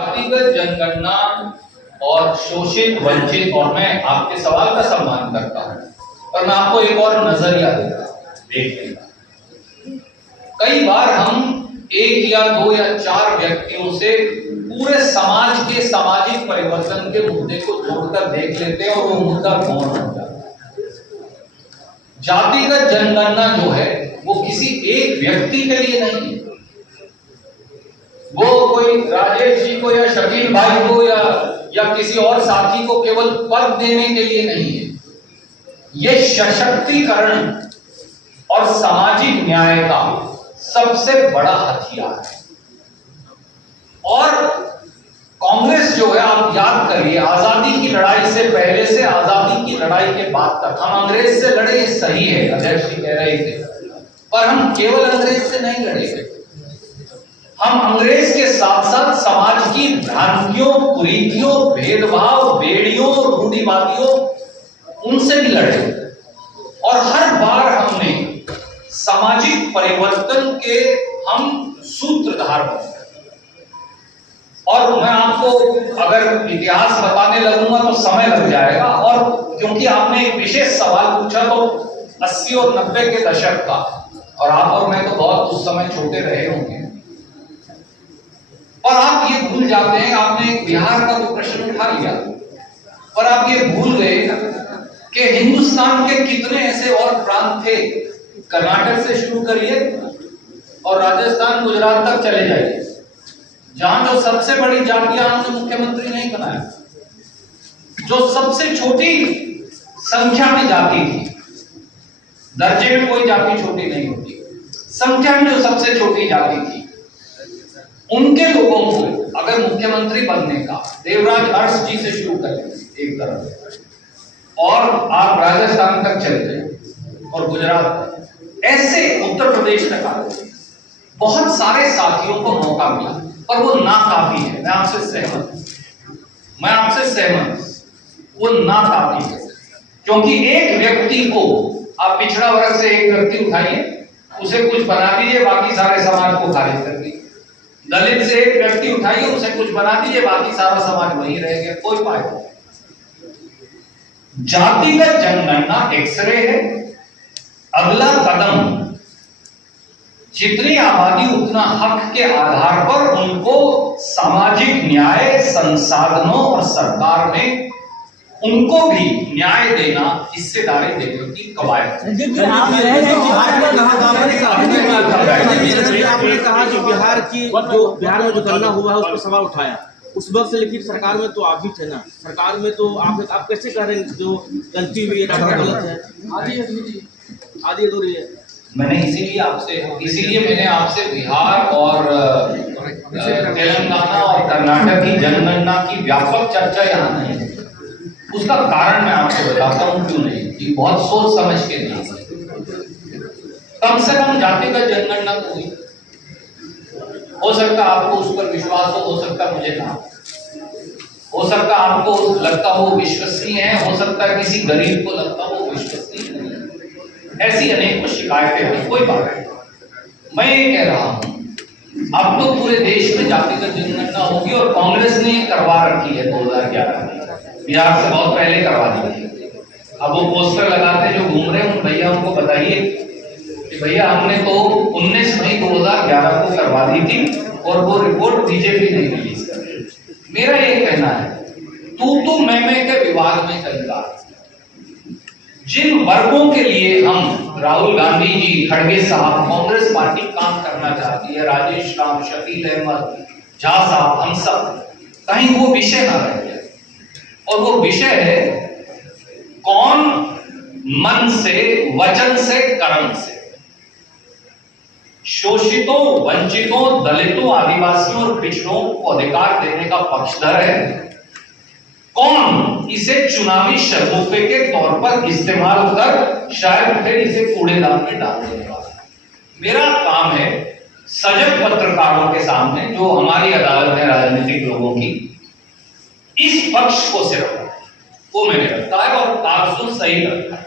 व्यक्तिगत जनगणना और शोषित वंचित, और मैं आपके सवाल का सम्मान करता हूं, पर मैं आपको एक और नजरिया देता हूं देखने का। कई बार हम एक या दो या चार व्यक्तियों से पूरे समाज के सामाजिक परिवर्तन के मुद्दे को जोड़कर देख लेते हैं और वो मुद्दा गौण हो जाता है। जातिगत जनगणना जो है वो किसी एक व्यक्ति के लिए नहीं है, वो कोई राजेश जी को या शकील भाई को या किसी और साथी को केवल पद देने के लिए नहीं है। ये सशक्तिकरण और सामाजिक न्याय का सबसे बड़ा हथियार है। और कांग्रेस जो है, आप याद करिए, आजादी की लड़ाई से पहले से आजादी की लड़ाई के बाद तक हम अंग्रेज से लड़े, ये सही है, अध्यक्ष जी कह रहे थे, पर हम केवल अंग्रेज से नहीं लड़े। हम अंग्रेज के साथ साथ समाज की भ्रांतियों, कुरीतियों, भेदभाव, बेड़ियों, रूढ़िवादियों, उनसे भी लड़े। और हर बार हमने सामाजिक परिवर्तन के हम सूत्रधार बने। और मैं आपको अगर इतिहास बताने लगूंगा तो समय लग जाएगा, और क्योंकि आपने एक विशेष सवाल पूछा तो 80 और 90 के दशक का, और आप और मैं तो बहुत उस समय छोटे रहे होंगे, और आप ये भूल जाते हैं, आपने बिहार का तो प्रश्न उठा लिया, पर आप ये भूल गए कि हिंदुस्तान के कितने ऐसे और प्रांत थे। कर्नाटक से शुरू करिए और राजस्थान, गुजरात तक चले जाइए, जहां जो सबसे बड़ी जातियां हमने मुख्यमंत्री नहीं बनाया, जो सबसे छोटी संख्या में जाति थी, दर्जे में कोई जाति छोटी नहीं होती, संख्या में जो सबसे छोटी जाति थी, उनके लोगों को अगर मुख्यमंत्री बनने का, देवराज अर्श जी से शुरू करें एक तरफ, और आप राजस्थान तक चले जाए और गुजरात तक, ऐसे उत्तर प्रदेश तक आए, बहुत सारे साथियों को मौका मिला, पर वो नाकाफी है। मैं आपसे सहमत, वो नाकाफी है, क्योंकि एक व्यक्ति को आप पिछड़ा वर्ग से एक व्यक्ति उठाइए, उसे कुछ बना दीजिए, बाकी सारे समाज को खारिज कर दीजिए। दलित से एक व्यक्ति उठाइए, उसे कुछ बना दीजिए, बाकी सारा समाज वहीं रह गया, कोई फायदा नहीं। जातिगत जनगणना एक्सरे है। अगला कदम, जितनी आबादी उतना हक के आधार पर उनको सामाजिक न्याय, संसाधनों और सरकार में उनको भी न्याय देना, हिस्सेदारी देने की कवायद। आपने कहा कि बिहार में जो गणना हुआ है उस पर सवाल उठाया, उस वक्त से लेकिन सरकार में तो आप भी थे ना, सरकार में तो आप कैसे कह रहे हैं जो गलती हुई है, गलत है, आधी अधूरी है। इसीलिए मैंने आपसे बिहार और तेलंगाना और कर्नाटक की जनगणना की व्यापक चर्चा यहाँ नहीं है। उसका कारण मैं आपको बताता हूँ क्यों नहीं, कि बहुत सोच समझ के नहीं। कम से कम जातिगत जनगणना तो हुई, हो सकता आपको उस पर विश्वास हो सकता मुझे ना, हो सकता आपको लगता हो विश्वसनीय है, हो सकता है किसी गरीब को लगता हो विश्वसनीय नहीं। ऐसी अनेक शिकायतें हैं, कोई बात नहीं। मैं ये कह रहा हूं, अब तो पूरे देश में जातिगत जनगणना होगी, और कांग्रेस ने करवा रखी है 2011 में, बिहार से बहुत पहले करवा दी थी। अब वो पोस्टर लगाते जो घूम रहे हैं, उन भैया उनको बताइए कि भैया हमने तो 19 मई 2011 को करवा दी थी, और वो रिपोर्ट बीजेपी ने रिलीज कर दी। मेरा ये कहना है, तू मैं के विवाद में कई बार जिन वर्गों के लिए हम, राहुल गांधी जी, खड़गे साहब, कांग्रेस पार्टी काम करना चाहती है, राजेश राम, शकील अहमद, झा साहब, हम सब, कहीं वो विषय ना रह जाए। और वो विषय है, कौन मन से, वचन से, कर्म से शोषितों, वंचितों, दलितों, आदिवासियों और पिछड़ों को अधिकार देने का पक्षधर है, कौन इसे चुनावी शगुफे के तौर पर इस्तेमाल कर शायद फिर इसे कूड़ेदान में डाल देने वाला। मेरा काम है सजग पत्रकारों के सामने, जो हमारी अदालत है राजनीतिक लोगों की, इस पक्ष को सिर्फ वो मैंने रखा है और कागजों सही रखा है।